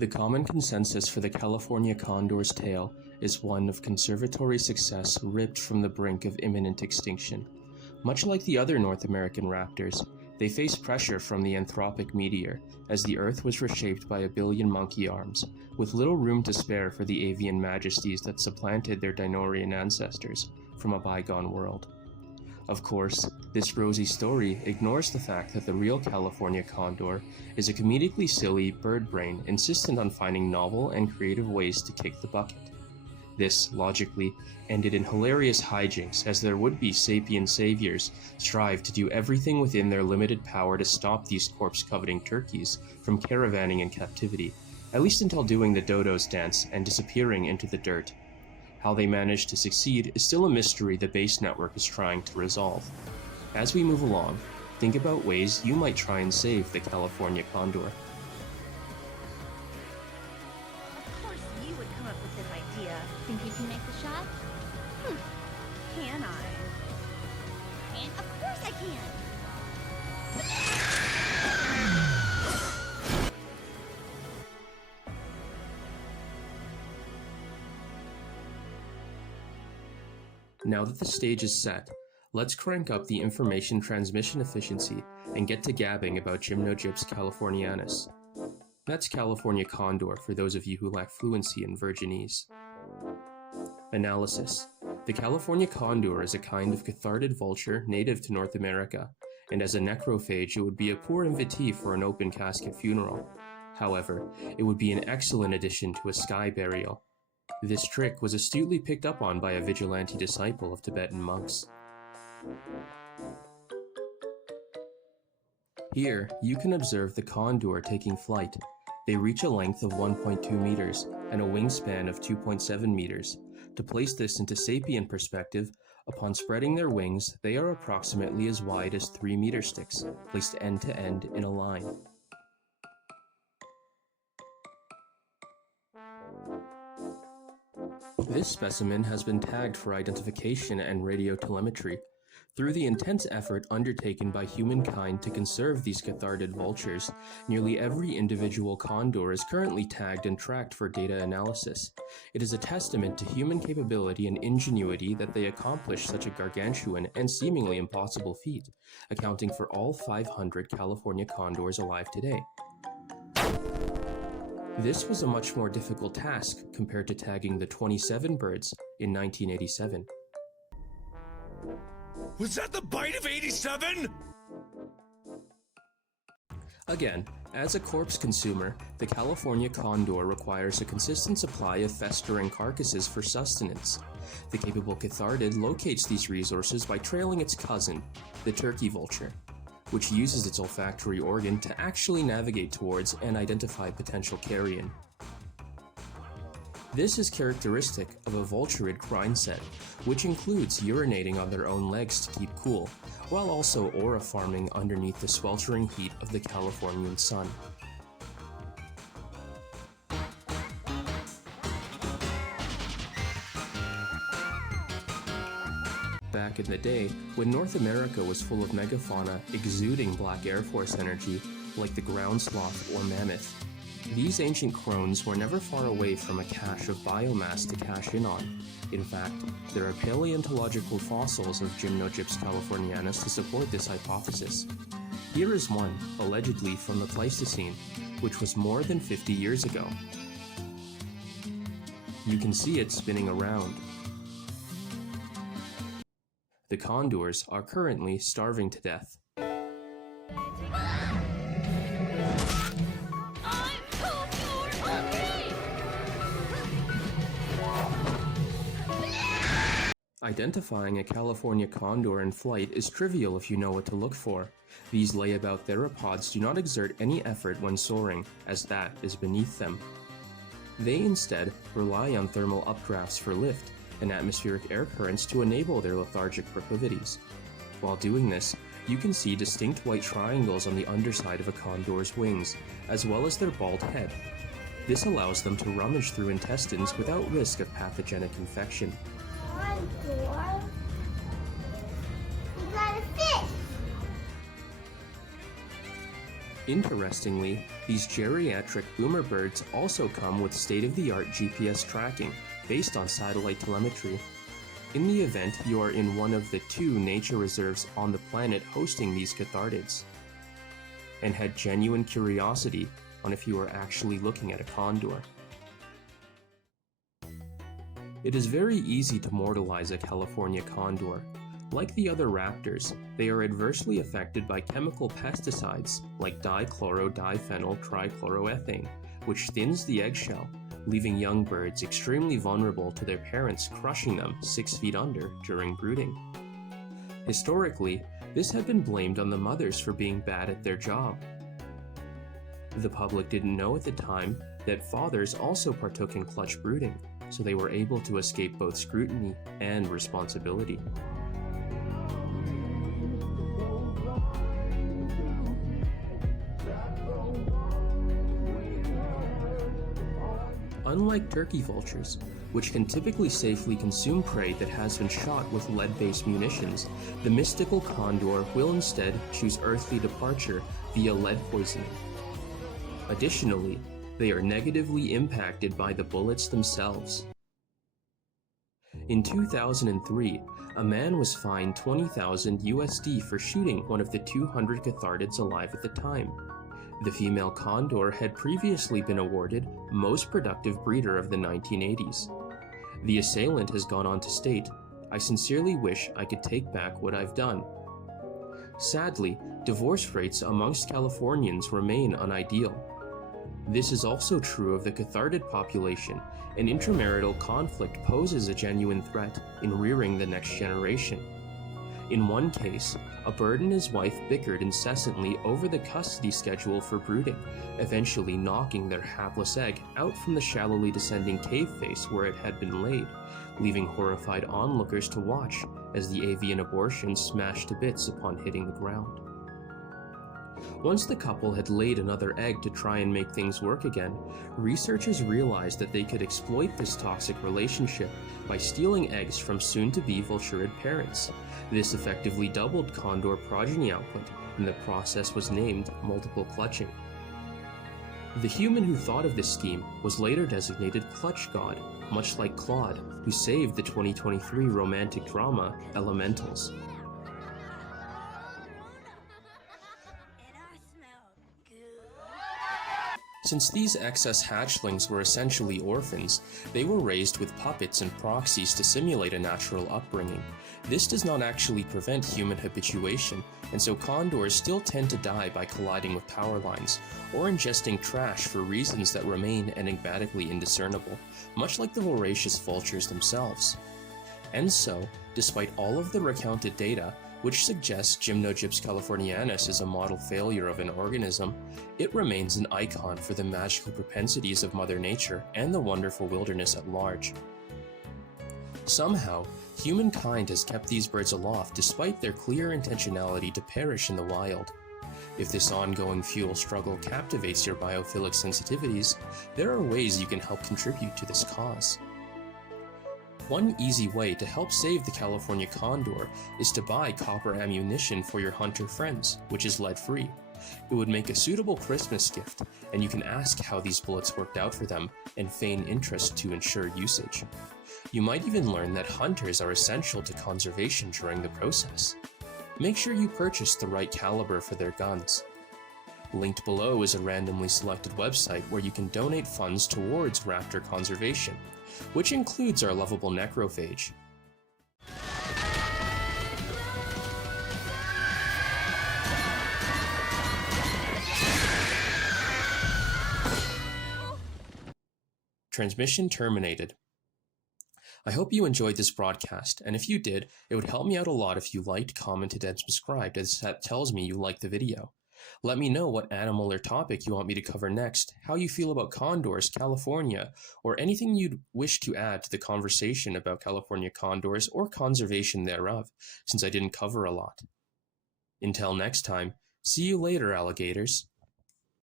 The common consensus for the California condor's tail is one of conservatory success ripped from the brink of imminent extinction. Much like the other North American raptors, they face pressure from the anthropic meteor, as the Earth was reshaped by a billion monkey arms, with little room to spare for the avian majesties that supplanted their Dinosaurian ancestors from a bygone world. Of course, this rosy story ignores the fact that the real California condor is a comedically silly bird brain insistent on finding novel and creative ways to kick the bucket. This, logically, ended in hilarious hijinks as their would-be sapient saviors strive to do everything within their limited power to stop these corpse-coveting turkeys from caravanning in captivity, at least until doing the dodo's dance and disappearing into the dirt. How they managed to succeed is still a mystery the base network is trying to resolve. As we move along, think about ways you might try and save the California condor. Of course you would come up with this idea. Think you can make the shot? Can I? And of course I can! Now that the stage is set, let's crank up the information transmission efficiency and get to gabbing about Gymnogyps californianus. That's California condor for those of you who lack fluency in Virginese. Analysis. The California condor is a kind of cathardid vulture native to North America, and as a necrophage it would be a poor invitee for an open casket funeral. However, it would be an excellent addition to a sky burial. This trick was astutely picked up on by a vigilante disciple of Tibetan monks. Here, you can observe the condor taking flight. They reach a length of 1.2 meters and a wingspan of 2.7 meters. To place this into sapient perspective, upon spreading their wings, they are approximately as wide as 3 meter sticks, placed end to end in a line. This specimen has been tagged for identification and radiotelemetry. Through the intense effort undertaken by humankind to conserve these cathardid vultures, nearly every individual condor is currently tagged and tracked for data analysis. It is a testament to human capability and ingenuity that they accomplish such a gargantuan and seemingly impossible feat, accounting for all 500 California condors alive today. This was a much more difficult task compared to tagging the 27 birds in 1987. Was that the bite of 87? Again, as a corpse consumer, the California condor requires a consistent supply of festering carcasses for sustenance. The capable cathardid locates these resources by trailing its cousin, the turkey vulture, which uses its olfactory organ to actually navigate towards and identify potential carrion. This is characteristic of a vulturid grind set, which includes urinating on their own legs to keep cool, while also aura farming underneath the sweltering heat of the Californian sun. Back in the day, when North America was full of megafauna exuding Black Air Force energy, like the ground sloth or mammoth, these ancient crones were never far away from a cache of biomass to cash in on. In fact, there are paleontological fossils of Gymnogyps californianus to support this hypothesis. Here is one, allegedly from the Pleistocene, which was more than 50 years ago. You can see it spinning around. The condors are currently starving to death. Identifying a California condor in flight is trivial if you know what to look for. These layabout theropods do not exert any effort when soaring, as that is beneath them. They instead rely on thermal updrafts for lift and atmospheric air currents to enable their lethargic proclivities. While doing this, you can see distinct white triangles on the underside of a condor's wings, as well as their bald head. This allows them to rummage through intestines without risk of pathogenic infection. Condor? You got a fish! Interestingly, these geriatric boomer birds also come with state-of-the-art GPS tracking based on satellite telemetry. In the event you are in one of the 2 nature reserves on the planet hosting these cathartids, and had genuine curiosity on if you are actually looking at a condor. It is very easy to mortalize a California condor. Like the other raptors, they are adversely affected by chemical pesticides like dichlorodiphenyl trichloroethane, which thins the eggshell, leaving young birds extremely vulnerable to their parents crushing them 6 feet under during brooding. Historically, this had been blamed on the mothers for being bad at their job. The public didn't know at the time that fathers also partook in clutch brooding, so they were able to escape both scrutiny and responsibility. Unlike turkey vultures, which can typically safely consume prey that has been shot with lead-based munitions, the mystical condor will instead choose earthly departure via lead poisoning. Additionally, they are negatively impacted by the bullets themselves. In 2003, a man was fined $20,000 USD for shooting one of the 200 cathartids alive at the time. The female condor had previously been awarded Most Productive Breeder of the 1980s. The assailant has gone on to state, "I sincerely wish I could take back what I've done." Sadly, divorce rates amongst Californians remain unideal. This is also true of the cathartid population, and intramarital conflict poses a genuine threat in rearing the next generation. In one case, a bird and his wife bickered incessantly over the custody schedule for brooding, eventually knocking their hapless egg out from the shallowly descending cave face where it had been laid, leaving horrified onlookers to watch as the avian abortion smashed to bits upon hitting the ground. Once the couple had laid another egg to try and make things work again, researchers realized that they could exploit this toxic relationship by stealing eggs from soon-to-be vulturid parents. This effectively doubled condor progeny output, and the process was named multiple clutching. The human who thought of this scheme was later designated Clutch God, much like Claude, who saved the 2023 romantic drama Elementals. Since these excess hatchlings were essentially orphans, they were raised with puppets and proxies to simulate a natural upbringing. This does not actually prevent human habituation, and so condors still tend to die by colliding with power lines, or ingesting trash for reasons that remain enigmatically indiscernible, much like the voracious vultures themselves. And so, despite all of the recounted data, which suggests Gymnogyps californianus is a model failure of an organism, it remains an icon for the magical propensities of Mother Nature and the wonderful wilderness at large. Somehow, humankind has kept these birds aloft despite their clear intentionality to perish in the wild. If this ongoing fuel struggle captivates your biophilic sensitivities, there are ways you can help contribute to this cause. One easy way to help save the California condor is to buy copper ammunition for your hunter friends, which is lead-free. It would make a suitable Christmas gift, and you can ask how these bullets worked out for them and feign interest to ensure usage. You might even learn that hunters are essential to conservation during the process. Make sure you purchase the right caliber for their guns. Linked below is a randomly selected website where you can donate funds towards raptor conservation, which includes our lovable necrophage. Transmission terminated. I hope you enjoyed this broadcast, and if you did, it would help me out a lot if you liked, commented, and subscribed, as that tells me you liked the video. Let me know what animal or topic you want me to cover next, how you feel about condors, California, or anything you'd wish to add to the conversation about California condors or conservation thereof, since I didn't cover a lot. Until next time, see you later, alligators.